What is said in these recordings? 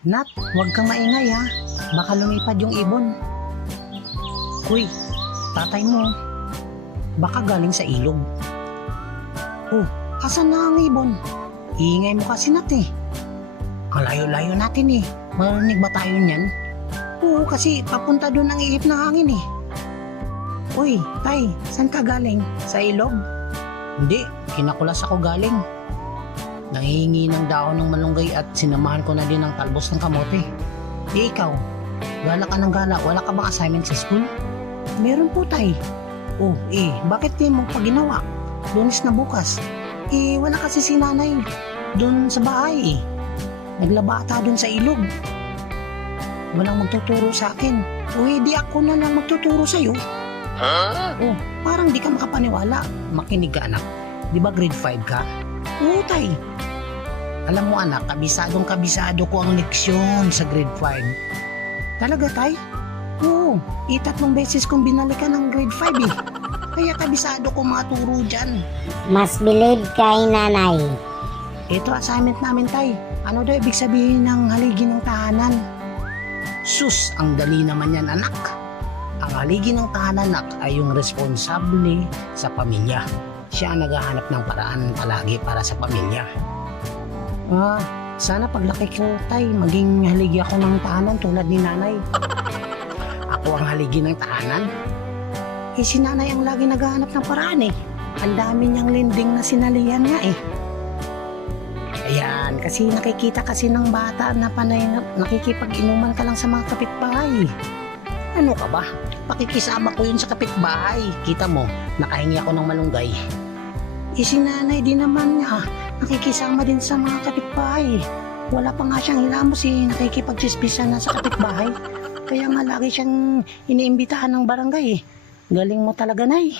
Nat, huwag kang maingay ha. Baka lumipad yung ibon. Uy, tatay mo. Baka galing sa ilog. Oh, asan na ang ibon? Iingay mo kasi Nat eh. Ang layo-layo natin eh. Marinig ba tayo niyan? Oo, kasi papunta doon ang ihip ng hangin eh. Uy, tay, saan ka galing? Sa ilog? Hindi, kinakulas ako galing. Nangihingi ng dahon ng malunggay at sinamahan ko na din ng talbos ng kamote. Ikaw, gala ka ng gala, wala ka bang assignment sa school? Meron po tay. Oh, bakit di mo pa ginawa? Lunes na bukas. Wala kasi si nanay doon sa bahay eh. Naglaba ata doon sa ilog. Walang magtuturo sa akin. O di ako na lang magtuturo sa'yo. Oh, parang di ka makapaniwala. Makinig ka anak. Di ba grade 5 ka? Oo tay. Alam mo anak, kabisado ko ang leksyon sa grade 5. Talaga tay? Oo, 3 beses kong binalikan ng grade 5 eh. Kaya kabisado ko mga turo dyan. Mas believe kay nanay. Ito assignment namin tay. Ano daw ibig sabihin ng haligi ng tahanan? Sus, ang dali naman yan anak. Ang haligi ng tahanan anak ay yung responsable sa pamilya. Siya ang naghahanap ng paraan palagi para sa pamilya. Sana paglaki ko tay, maging haligi ako ng tahanan tulad ni nanay. Ako ang haligi ng tahanan? Si nanay ang lagi naghahanap ng paraan eh. Ang dami niyang lending na sinalihan nga eh. Ayan, kasi nakikita kasi ng bata na panay nakikipag-inuman ka lang sa mga kapitbahay. Ano ka ba? Pakikisama ko yun sa kapitbahay. Kita mo, nakahingi ako ng malunggay. Si nanay din naman niya, nakikisama din sa mga kapitbahay. Wala pa nga siyang hilamos eh, nakikipag-chismisan na sa kapitbahay. Kaya nga lagi siyang iniimbitahan ng barangay eh. Galing mo talaga nay.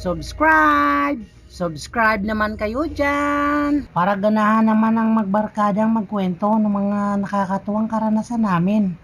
Subscribe! Subscribe naman kayo dyan para ganahan naman ang magbarkadang magkwento ng mga nakakatuwang karanasan namin.